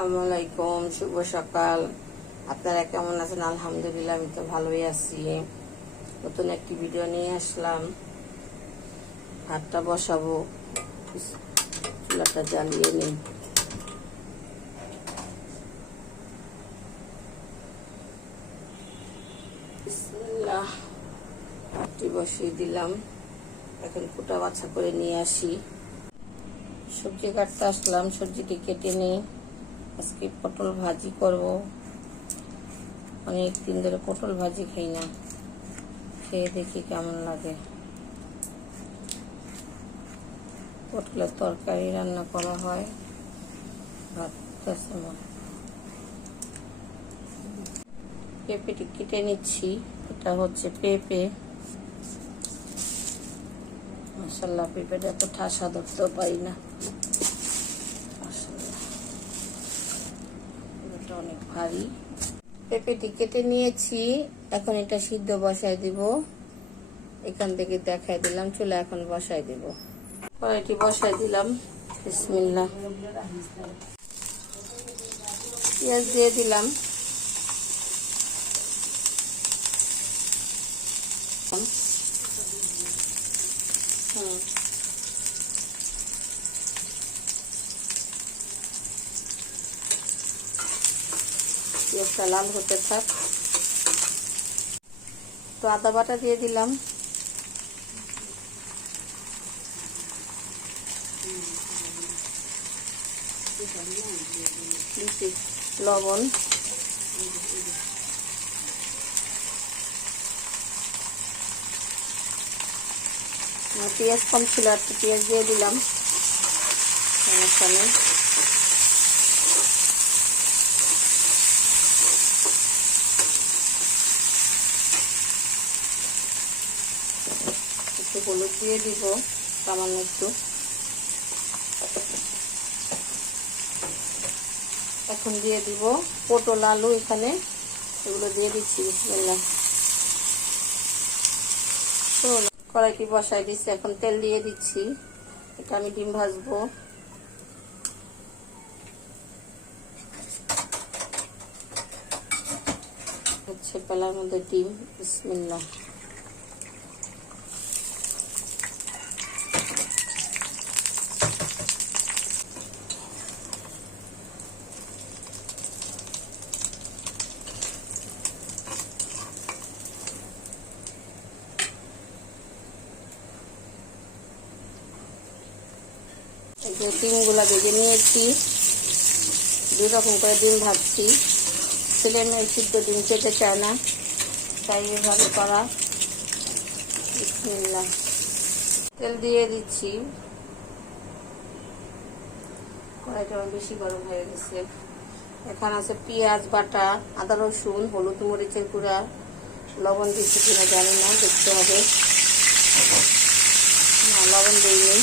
আসসালামু আলাইকুম, শুভ সকাল। আপনারা কেমন আছেন? আলহামদুলিল্লাহ, আমি তো ভালোই আছি। নতুন একটি ভিডিও নিয়ে আসলাম। ভাতটা বসাবো, চুলাটা জ্বালিয়ে নিই। বিসমিল্লাহ, ভাতটি বসিয়ে দিলাম। এখন কুটা বাছা করে নিয়ে আসি। সবজি কাটতে আসলাম, সবজিটি কেটে নিই। আজকে পটল ভাজি করব। অনেক দিন ধরে পটল ভাজি খাই না, খেয়ে দেখি কেমন লাগে। পটলের তরকারি রান্না করা হয়, ভাত আছে। পেঁপেটি কেটে নিচ্ছি। এটা হচ্ছে পেঁপে। মাশাআল্লাহ, পেঁপেটা এত ঠাসা ধরতেও পারি না। এটা অনেক ভারী। পেঁপেটি কেটে নিয়েছি, এখন এটা সিদ্ধ বসাই দিব। এখান থেকে দেখাই দিলাম, চুলা এখন বসাই দিব। কড়াইটি বসাই দিলাম। বিসমিল্লাহ, পেঁয়াজ দিয়ে দিলাম। পেঁয়াজটা লাল হতে থাক। তো আদা বাটা দিয়ে দিলাম। লবণ, পেঁয়াজ কম ছিল, একটু পেঁয়াজ দিয়ে দিলাম। সমস্যা নেই। একটু হলুদ দিয়ে দিব, সামান্য একটু। এখন দিয়ে দিব পটল, আলু, এখানে এগুলো দিয়ে দিচ্ছি। বিসমিল্লাহ। কড়াইটি বসাই দিচ্ছি, এখন তেল দিয়ে দিচ্ছি। এটা আমি ডিম ভাজবো। হচ্ছে পেলার মধ্যে ডিম। বিসমিল্লাহ। এই যে ডিমগুলা ভেজে নিয়েছি, দুই রকম করে ডিম ভাজছি। ছেলে মেয়ে সিদ্ধ ডিম খেতে চায় না, তাই এভাবে করা। বিসমিল্লাহ। তেল দিয়ে দিচ্ছি। কড়াইটা বেশি গরম হয়ে গেছে। এখানে আছে পেঁয়াজ বাটা, আদা রসুন, হলুদ মরিচের গুঁড়া, লবণ দিচ্ছি কিনা জানি না, দেখতে হবে। না, লবণ দিইনি।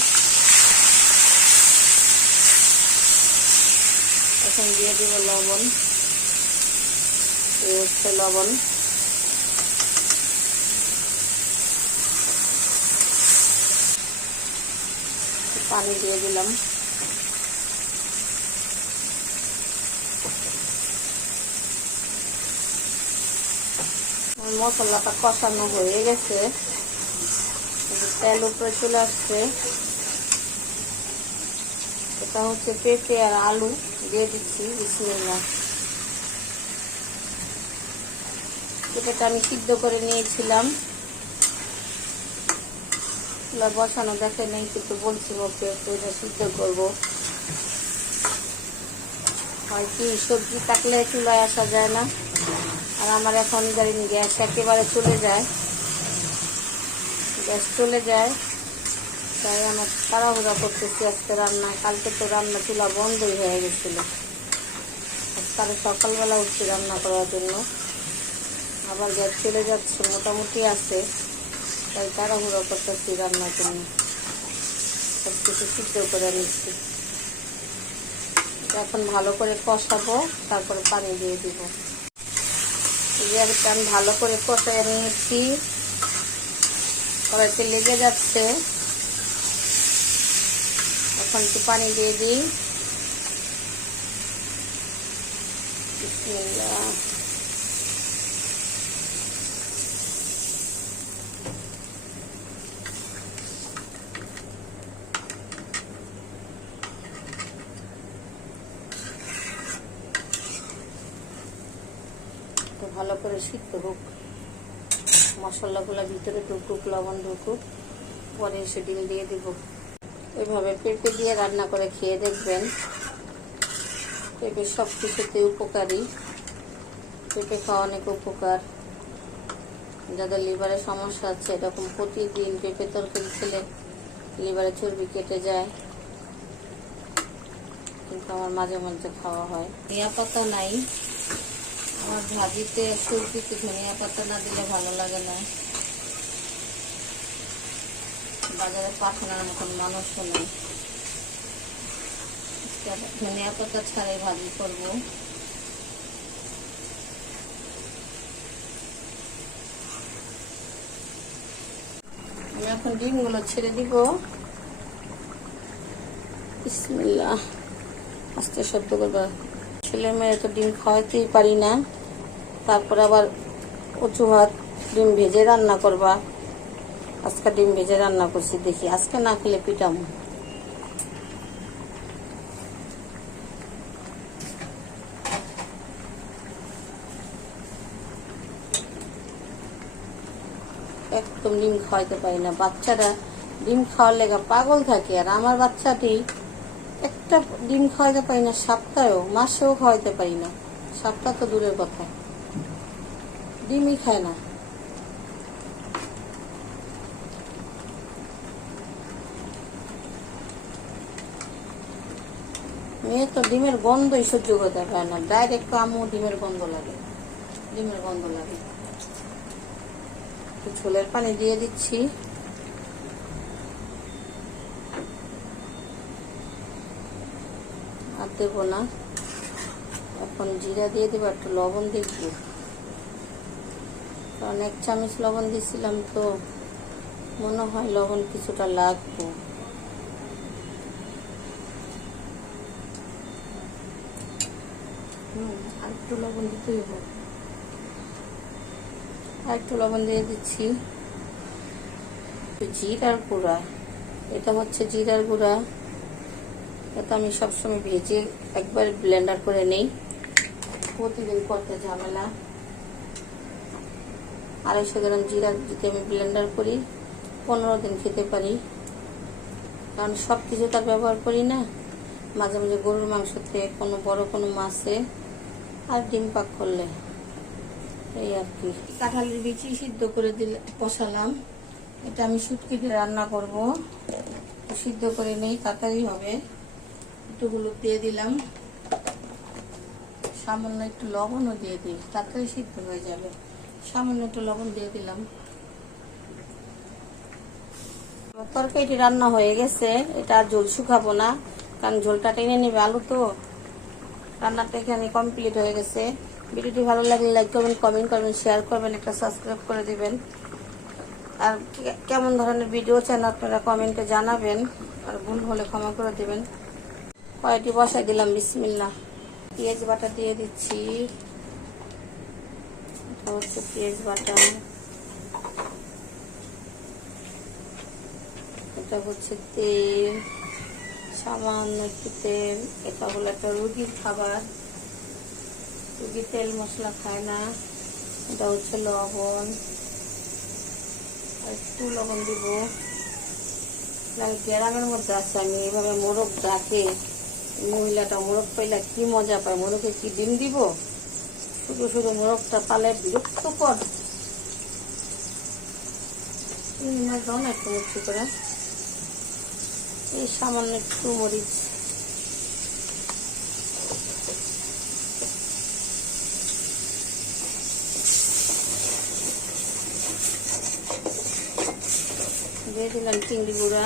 এখন দিয়ে দিব লবণ। এই হচ্ছে লবণ। পানি দিয়ে দিলাম। মশলাটা কষানো হয়ে গেছে, তেল উপরে চলে আসছে। এটা হচ্ছে পেঁপে আর আলু দিয়ে দিচ্ছি। বিসমিল্লাহ। পেঁপেটা আমি সিদ্ধ করে নিয়েছিলাম, বসানো দেখে নেই, কিন্তু বলছি ওকে এটা সিদ্ধ করবো। হয় কি, সবজি থাকলে চুলায় আসা যায় না, আর আমার এখন ধরেন গ্যাস একেবারে চলে যায়, গ্যাস চলে যায়, তাই আমার তাড়াহুড়া করতেছি আজকে রান্না। কালকে তো রান্না চুলা বন্ধই হয়ে গেছিল, আজকে সকালবেলা উঠছি রান্না করার জন্য, আবার গ্যাস চলে যাচ্ছে, মোটামুটি আছে, তাই তাড়াহুড়া করতেছি রান্নার জন্য। সব কিছু সিদ্ধ করে নিচ্ছি। এখন ভালো করে কষাবো, তারপরে পানি দিয়ে দিব। আমি ভালো করে কষাই নিয়েছি, কড়াইতে লেগে যাচ্ছে। এখন একটু পানি দিয়ে দিই। বিসমিল্লাহ। ভালো করে সিদ্ধ হোক, মশলাগুলো ভিতরে ঢুকুক, লবণ ঢুকুক, পরে এসে ডিম দিয়ে দিব। এভাবে পেঁপে দিয়ে রান্না করে খেয়ে দেখবেন। পেঁপে সব কিছুতে উপকারী, পেঁপে খাওয়া অনেক উপকার। যাদের লিভারের সমস্যা আছে, এরকম প্রতিদিন পেঁপে তরকারি খেলে লিভারে চর্বি কেটে যায়। কিন্তু আমার মাঝে মাঝে খাওয়া হয়। ধনিয়া পাতা নাই আমার ভাজিতে, সবজিতে ধনিয়া পাতা না দিলে ভালো লাগে না। বাজারে পাঠানোর মতন মানুষও নেই, ধনিয়া পাতা ছাড়াই ভাজি করব। আমি এখন ডিমগুলো ছেড়ে দিব। বিসমিল্লাহ। আস্তে শব্দ করবা। ছেলে মেয়ে তো ডিম খাওয়াতেই পারি না, তারপর আবার অজুহাত ডিম ভেজে রান্না করবা। আজকে ডিম ভেজে রান্না করছি, দেখি আজকে না খেলে পিটামো। একদম ডিম খাওয়াইতে পারি না। বাচ্চারা ডিম খাওয়ার লেগা পাগল থাকে, আর আমার বাচ্চাটি একটা ডিম খাওয়াইতে পারি না, সপ্তাহেও মাসেও খাওয়াইতে পারি না। সপ্তাহ তো দূরের কথা, ডিমই খায় না। মেয়ে তো ডিমের গন্ধই সহ্য করতে পারে না, ডাইরেক্ট আম্মু ডিমের গন্ধ লাগে, ডিমের গন্ধ লাগে। ঝোলের পানি দিয়ে দিচ্ছি। আর দেবো না, এখন জিরা দিয়ে দেবো, একটু লবণ দেখব, কারণ 1 চামচ লবণ দিয়েছিলাম তো মনে হয় লবণ কিছুটা লাগবে। আর একটু লবণ দিতে হবে, আর একটু লবণ দিয়ে দিচ্ছি। জিরার গুঁড়া, এটা হচ্ছে জিরার গুঁড়া। এটা আমি সবসময় ভেজে একবার ব্লেন্ডার করে নেই, প্রতিদিন করতে ঝামেলা। 250 গ্রাম জিরা যদি আমি ব্লেন্ডার করি 15 দিন খেতে পারি, কারণ সব কিছু তার ব্যবহার করি না। মাঝে মাঝে গরুর মাংসতে, কোনো বড় কোনো মাছে, আর ডিম পাক করলে, এই আর কি। কাঁঠালের বিচি সিদ্ধ করে দিলে বসালাম। এটা আমি শুটকি দিয়ে রান্না করব, সিদ্ধ করে নেই, তাড়াতাড়ি হবে। একটু হলুদ দিয়ে দিলাম, সামান্য একটু লবণও দিয়ে দিই, তাড়াতাড়ি সিদ্ধ হয়ে যাবে। সামান্য একটু লবণ দিয়ে দিলাম। তরকারিটি রান্না হয়ে গেছে। এটা ঝোল শুকাবো না, কারণ ঝোলটা টেনে নেবে আলু তো। রান্নাটা এখানে কমপ্লিট হয়ে গেছে। ভিডিওটি ভালো লাগলে লাইক করবেন, কমেন্ট করবেন, শেয়ার করবেন, একটা সাবস্ক্রাইব করে দিবেন। আর কেমন ধরনের ভিডিও চান আপনারা কমেন্টে জানাবেন, আর ভুল হলে ক্ষমা করে দিবেন। কয়টি বসাই দিলাম। বিসমিল্লাহ। পেঁয়াজ বাটা দিয়ে দিচ্ছি, এটা হচ্ছে পেঁয়াজ বাটা, এটা হচ্ছে তেল, সামান্য একটু তেল। এটা হলো একটা রুগীর খাবার, রুগী তেল মশলা খায় না। এটা হচ্ছে লবণ, একটু লবণ দিব। গ্রামের মধ্যে আছে, আমি এইভাবে মোরগ ডাকে, মহিলাটা মোরগ পাইলে কি মজা পায়। মোরগে কি ডিম দিব? শুধু শুধু মোরগটা পালে বিরক্তকর। দাও না একটু মিষ্টি করে, এই সামান্য একটু মরিচ, দিয়ে দিলাম চিংড়ি গুঁড়া।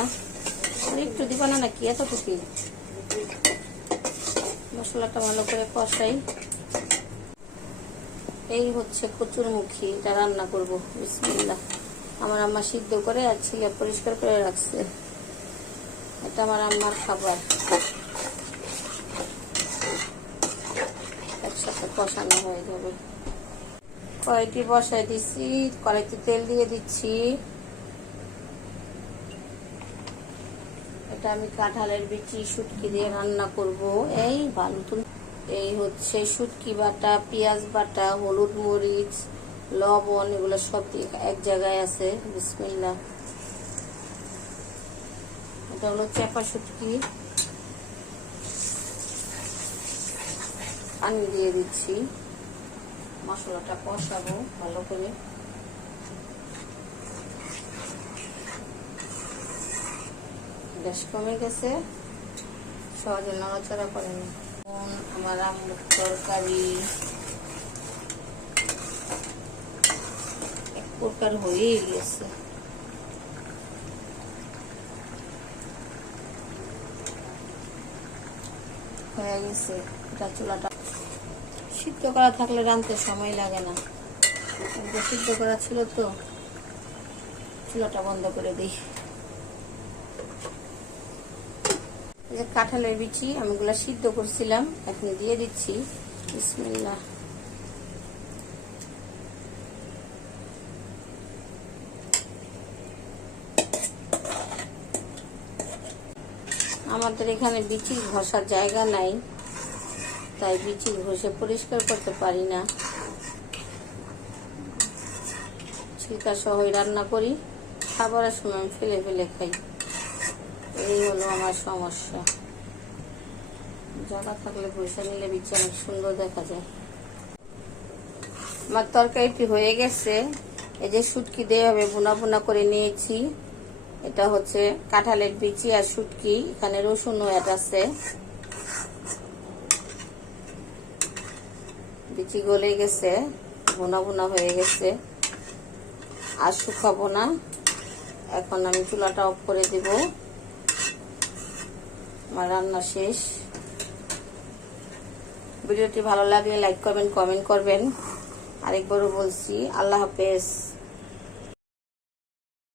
আর একটু দিবা না নাকি এতটুকু? মশলাটা ভালো করে কষাই। এই হচ্ছে কচুরমুখী, এটা রান্না করবো। বিসমিল্লাহ। আমার আম্মা সিদ্ধ করে আর ছিলে পরিষ্কার করে রাখছে। এটা আমার আম্মার খাবার। একসাথে কষানো হয়ে যাবে। কড়াইটি বসাই দিচ্ছি, কড়াইতে তেল দিয়ে দিচ্ছি। এটা আমি কাঁঠালের বিচি শুটকি দিয়ে রান্না করব। এই ভালো তুমি, এই হচ্ছে শুটকি বাটা, পেঁয়াজ বাটা, হলুদ মরিচ, লবণ, এগুলো সব এক জায়গায় আছে। বিসমিল্লাহ। এটা হলো চাপা শুটকি। পানি দিয়ে দিচ্ছি, মশলাটা কষাবো ভালো করে। গ্যাস কমে গেছে, সহজে নড়াচড়া করে না। আমার আমুর তরকারি এক প্রকার হয়েই গেছে। হয়ে গেছে। এটা চুলাটা সিদ্ধ করা থাকলে রাঁধতে সময় লাগে না, সিদ্ধ করা ছিল তো চুলাটা বন্ধ করে দিই। এই যে কাঁঠালের বিচি আমি এগুলা সিদ্ধ করছিলাম, এখন দিয়ে দিচ্ছি। বিসমিল্লাহ। আমাদের এখানে বিচি ঘষার জায়গা নাই, তাই বিচি ঘষে পরিষ্কার করতে পারি না। ছিলকা সহই রান্না করি, খাবারের সময় ফেলে ফেলে খাই। এই হলো আমার সমস্যা। জায়গা থাকলে ঘষে নিলে বিচি অনেক সুন্দর দেখা যায়। আমার তরকারিটি হয়ে গেছে। এই যে শুটকি দিয়ে হবে বুনা বুনা করে নিয়েছি। এটা হচ্ছে কাঁঠালের বিচি আর শুটকি, এখানে রসুনও অ্যাড আছে। বিচি গলে গেছে, বোনা বোনা হয়ে গেছে, আর শুকাবো না। এখন আমি চুলাটা অফ করে দিব। আমার রান্না শেষ। ভিডিওটি ভালো লাগলে লাইক করবেন, কমেন্ট করবেন। আরেকবারও বলছি, আল্লাহ হাফেজ।